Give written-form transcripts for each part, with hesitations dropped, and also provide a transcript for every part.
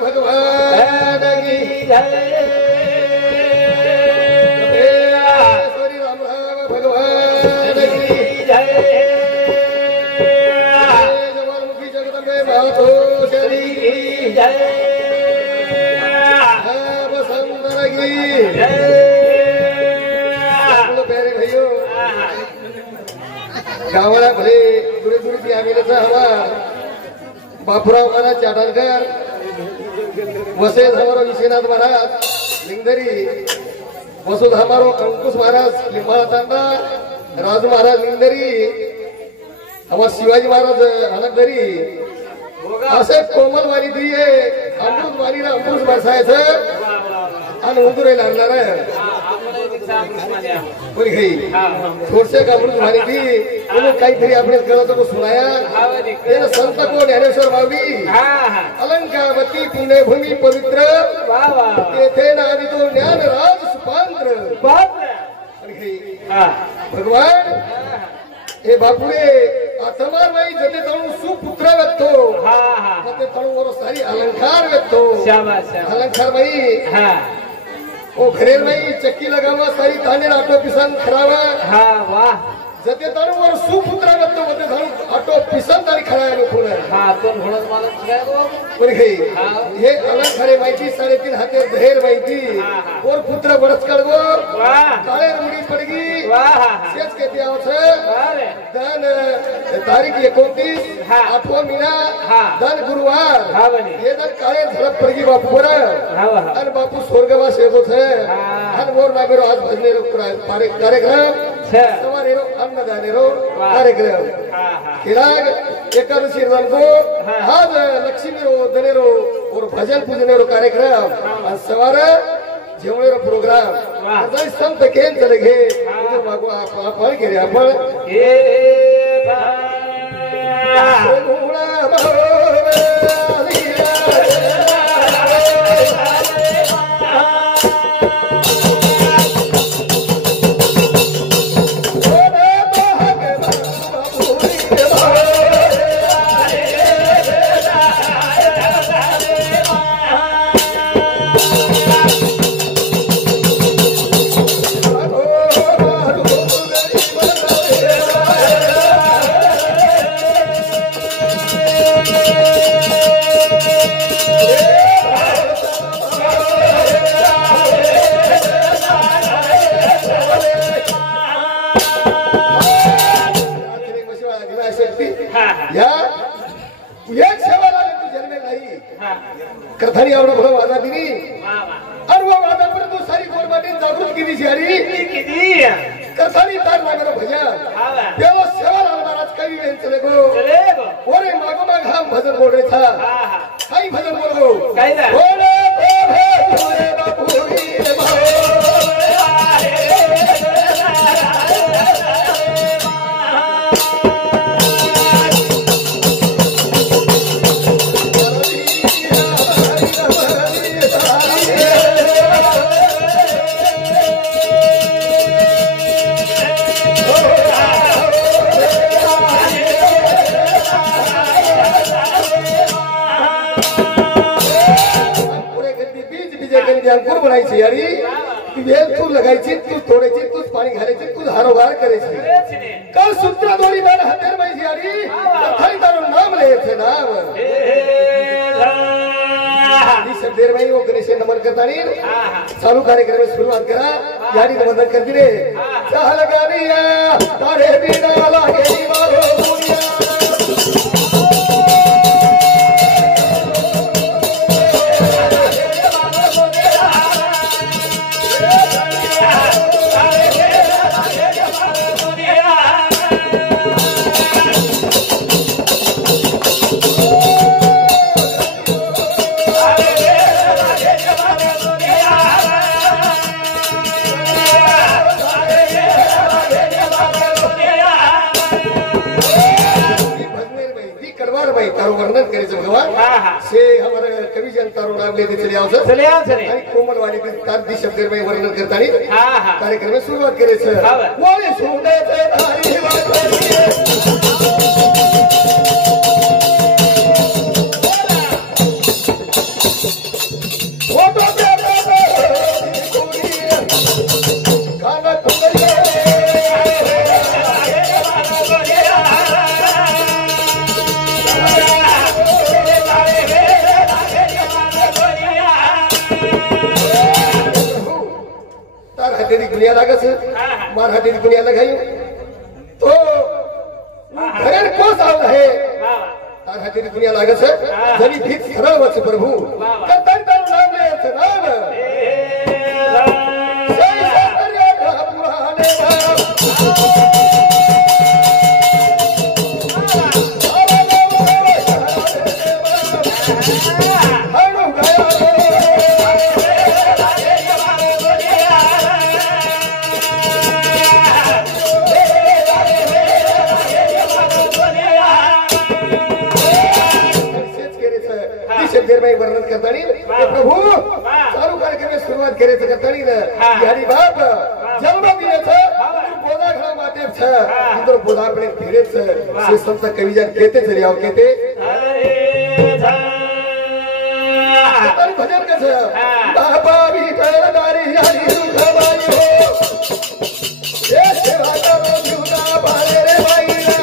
भगवान की जय श्री राम राम भगवान की जय जवानमुखी जगदम्बे मातो श्री की जय बसंतर की जय प्यारे भाइयों गावाला भले दूर दूर की आम्ही हवा बापूराव महाराज चाटणकर वसई हमारो विश्वनाथ महाराज लिंगदरी वसुध हमारो अंकुश महाराज लिंबाळा तांडा राजू महाराज लिंगदरी हमारा शिवाजी महाराज हनकदरी असे कोमल वाणी दिये अमृत वाणीला अमृत बरसायचं आणि उंदुरे लागणार कोणी घरी थोडसे अमृत वाणी दी काहीतरी आपल्याला कळत को सुनाया संत को ज्ञानेश्वर बाबी अलंकावती पुण्यभूमी पवित्र तेथे नावी तो ज्ञान राज सुपांत्र भगवान हे बापुरे आत्मार बाई जते तणु सुपुत्र व्यक्तो ते तणु वर सारी अलंकार व्यक्तो अलंकार बाई ओ घरेर बाई चक्की लगावा सारी ताने आटो पिसान खरावा जते तणु वर सुपुत्र व्यक्तो ते तणु आटो पिसान तारी खराया कोण तो म्हणत मला कोणी घे हे अलंकारे माहिती 3.5 हाते धैर माहिती और पुत्र बरस कळगो काळे रुडी पडगी शेच केती आवছে दन तारीख 29 8वां महिना दन गुरुवार ये दन काळे झडप पडगी बापू बर आणि बापू स्वर्गवास येतो थे आणि मोर नागेरो आज भजने रो कार्यक्रम सवारे रो अन्नदाने रो कार्यक्रम किराग एकादशी रंगो आज लक्ष्मी रो दने रो और भजन पूजने रो कार्यक्रम आज सवारे जेवणे रो प्रोग्राम आता संत केन चले घे मागो आपण गेले आपण हे कथारी आवडा भलो वादा दिनी और वो वादा पर तो सारी गोरमाटी जागृत की दिशारी कथारी तार लागरो भैया देव सेवा महाराज कवी वेन चले गो ओरे मागो माग हम भजन बोल रहे था हाई भजन बोलो बोले भोले बापुरी अंकुर बनायची यारी ती वेल तू लगायची तू तोडायची तूच पाणी घालायची तूच हारोबार करायची काल सूत्रधोरी बाण हातेर माहिती यारी खाली तारो नाम लिहायचे नाम देर भाई वो गणेश नमन करतानी चालू कार्यक्रम सुरुवात करा यारी नमन करती रे चाल गानिया तारे बिना लागे मारो दुनिया वर्णन करायचं भगवान से हमारे कवि जन तारो नाम लेते चले आओ आणि कोमल वाणी तारदी शब्द वर्णन करताना कार्यक्रम सुरुवात करायचं वाळे सोन्याचे धारी दुनिया लागस मराठी दुनिया लगाई तो घरे को साल है मराठी दुनिया लागस जरी भीत सरळ वच प्रभु करतान तारू नाम ले नाम सही सत्य पुराणे वर्णन करतानी प्रभु चालू कार्यक्रम सुरुवात करायचं करतानी यानी बाप जन्म दिलेचं बोधा घरा मातेच इंद्र बोधा पडे फिरेच श्री संत कविजन केते जरी आव केते भजन कसं बाबा विठ्ठल दारी हरी रुखबाई हो हे सेवा करो जीवना बाळे रे बाईला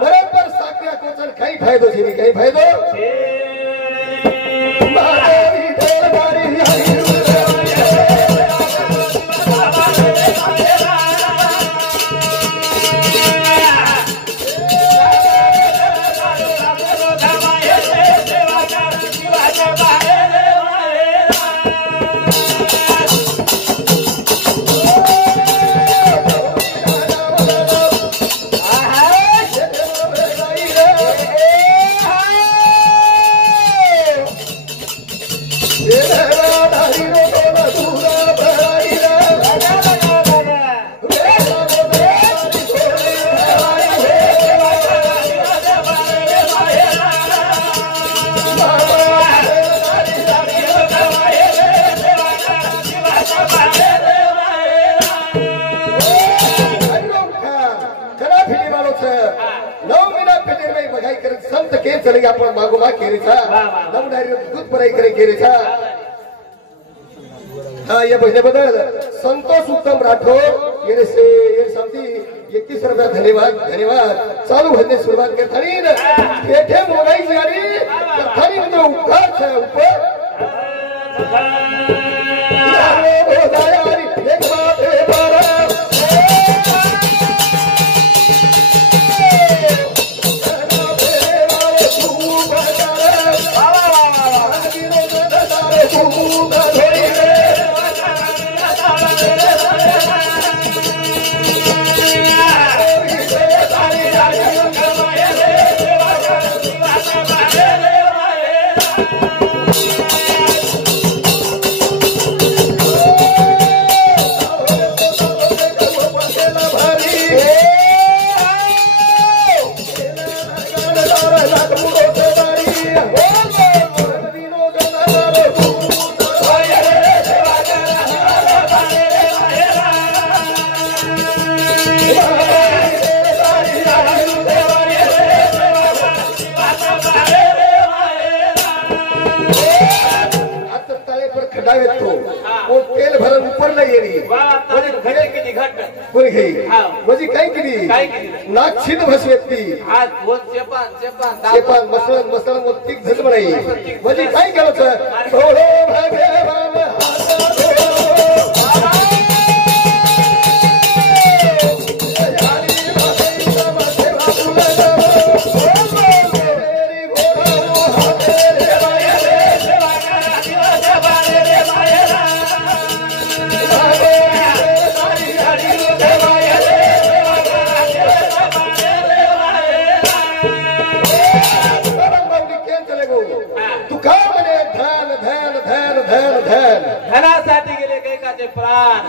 बरोबर साखऱ्या कोचर काही फायदो છે काही फायदो आपण मागोमाग केरीचा नवडारी दूध पराई करे केरीचा हा या बहिणीबद्दल संतोष उत्तम राठोड येणे सांगती 31 रुपया धन्यवाद चालू भजने सुरुवात करतानी पेठे मोगाई जारी करतानी मित्र उपकार छे ऊपर एक बात है बारा नाक्षित भस्वेती आज बोल चेपान मसलन मोतिक झज बनाई म्हणजे काय केलं थोडो भगवान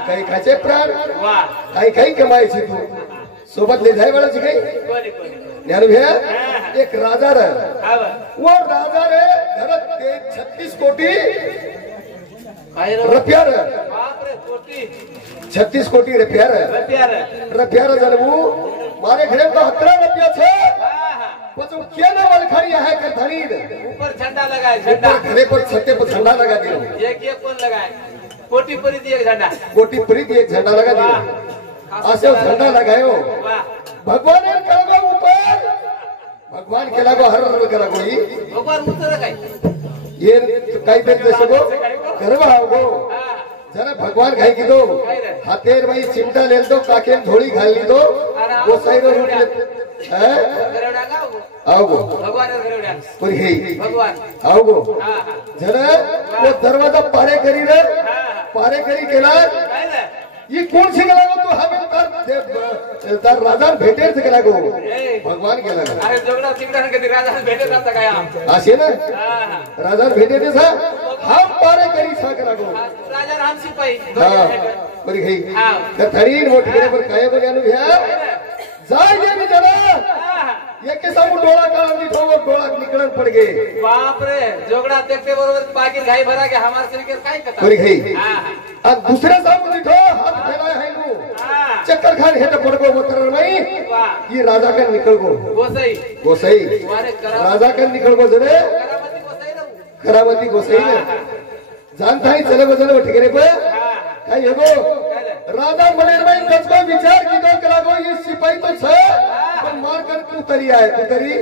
काही खाचे प्राण काही कमायची तू सोबत ले जाय वाला काही ज्ञान भैया एक राजा रहा वो राजा रे घरात 36 कोटी रुपया 36 कोटी रुपया जनबू मारे घरे तो 11 रुपया छे पछो केने वलखड़ी है के धनी ऊपर झंडा लगाए झंडा घरे पर छते पर झंडा लगा दियो एक कौन लगाए कोटी परी दी एक झंडा कोटी परी दी एक झंडा लगा दियो आसे झंडा लगायो भगवान ने करो ऊपर भगवान के लागो हर करा कोई भगवान उतर गए ये कई देर दे सको करवा आओ जरा भगवान खाई की दो हाथेर भाई चिमटा ले दो काके धोड़ी खा ली दो वो सही रो है आओ गो भगवान पर हे भगवान आओ गो जरा वो दरवाजा पारे करी केला ये कौन से गला तो हमें तार राजा भेटे से गला गो भगवान के लगा अरे जोगड़ा सिंगड़ा के राजा भेटे ना सकाया आसे ना राजा भेटे थे सा हम पारे करी सा करा गो राजा राम सिपाही हां बड़ी गई त थरीन मोट के पर काहे को जानु भैया जाय जे भी जरा ये के सब डोला काला दिखो वो डोला निकलन पड़ गए बाप रे जोगड़ा देखते बरोबर पाकिर घाई भरा के हमार से के काई कथा बड़ी गई अब दूसरे सब दिखो हाथ फैलाए है नु चक्कर खान हेट पड़ गो उतर नहीं ये राजा का निकल गो गोसाई राजा का निकल गो जरे करामती गोसाई ने जानता ही चले बजले ठिकाने पे काई हेगो राजा मनेर भाई कचको विचार की दो करा गो ये सिपाही तो छे पर मार कर कुतरी आए कुतरी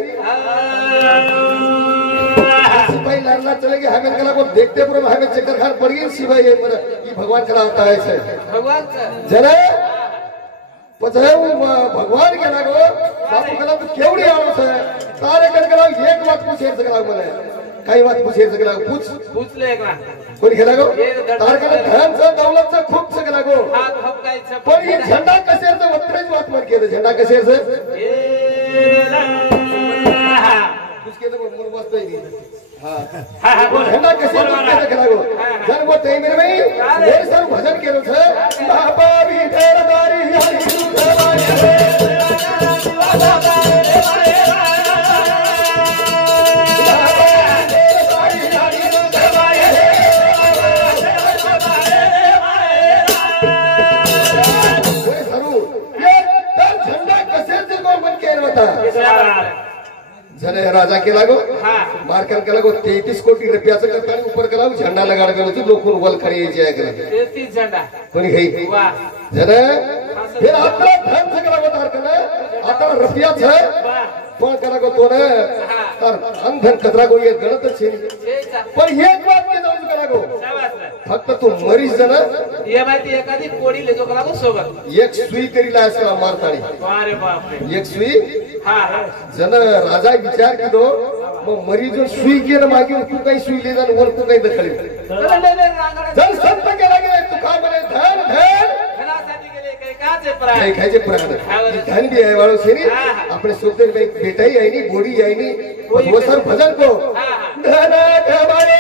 सिपाही लड़ना चले गए हमें कला को देखते पूरे हमें चक्कर खान पड़ गई सिपाही ये भगवान कला होता है ऐसे भगवान जरा पछे भगवान के लागो बापू कला तो केवड़ी आवो छे तारे कर कला एक बात पूछे सकला मने कई बात पूछे सकला पूछ ले एक बार कोई खेला गो तार के धन से दौलत से खूब सकला गो हाथ हपका इच्छा पर ये झंडा कसेर से वत्रेज बात मर के झंडा कसेर से उसके तो मोर मस्त ही हां झंडा कसेर से देखला गो जन वो ते मेरे भाई मेरे सर भजन के रो छे बाबा भी तेरदारी हरि देवाय जने राजा के लागो मार्कन के लागो 33 कोटी रुपया से करता ऊपर करा झंडा लगा गेलो तो लोग वल खड़ी जाय करे 33 झंडा कोनी गई वाह जने फिर आपला धन से करा तार करे आता रुपया छे पण करा को तोने तार अंधन कतरा को ये गलत छे पर एक बात के जाऊं करा को फक्त तू मरीज जना ये माहिती एखादी कोडी ले जो करा को सोबत एक सुई करी ला इसका मारताड़ी अरे बाप रे एक सुई हां जन राजा विचार की दो मरीज जो सुई के न मागे तू कहीं सुई ले जान और तू कहीं दखले ले जन संत के लगे तू का बने धन घना शादी के लिए कहीं कहां से परा कहीं खाए जे परा धन भी है वालों से नहीं अपने सोचते में बेटा ही आई नहीं बूढ़ी आई नहीं वो सर भजन को धन हमारे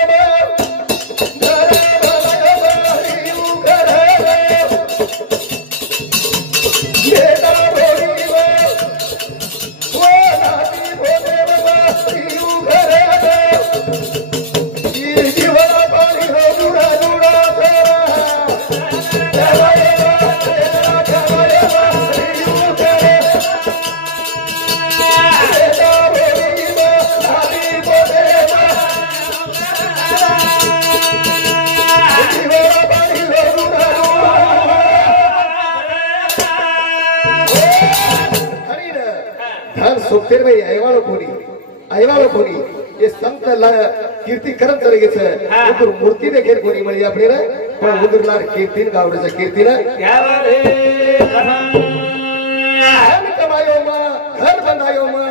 सुखतेर भाई आयवाळो कोणी ये संत कीर्ती करत चले गेছে उधर मूर्ति ने घेर कोणी मळी आपले रे पण उधरला कीर्तीन गावडे कीर्तीन क्या रे धन कमायो में घर बनायो में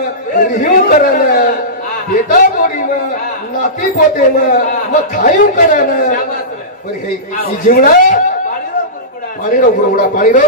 रिह्यू करन बेटा बोडी में नाती पोते में खायू करन पर हे ई जीवना पाणी रो गुरुडा पाणी रो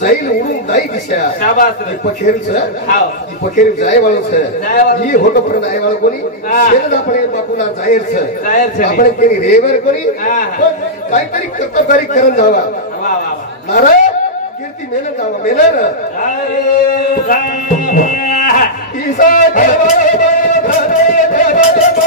जाईल उडून जाई दिशा शाबास रे पखेर हाव पखेर जाय वाळो છે जायवाळो. ઈ હોતો પર આય વાળો કોની હા. શેરદ આપણે બાપુના જાહેર છે જાહેર છે. આપણે કેની રેવર કોની હા. પણ કાઈતરી કર્તવ્યकारी કરણ જાવા वा वा वा મારે કીર્તિ મેલન જાવા મેલન ઈસા દેવા ધરે દેવા દેવા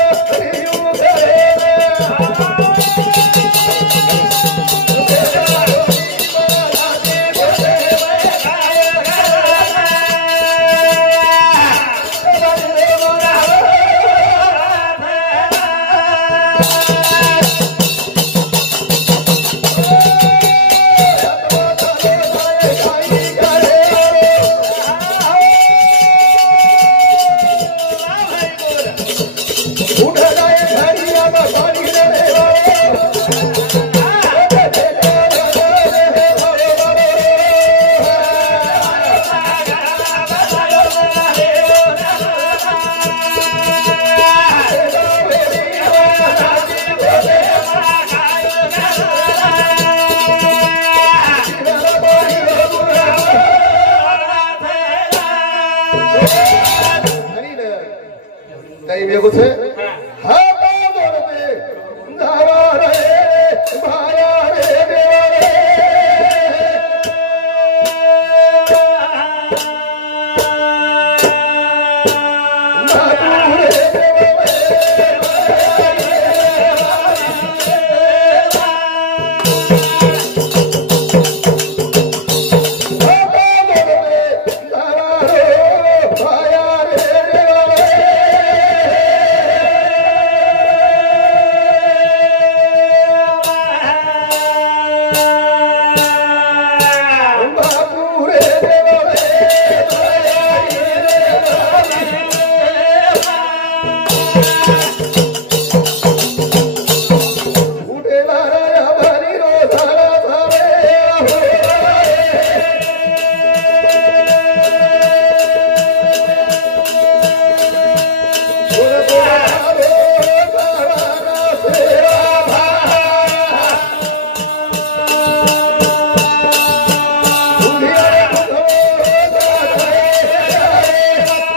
કઈ ભેગું છે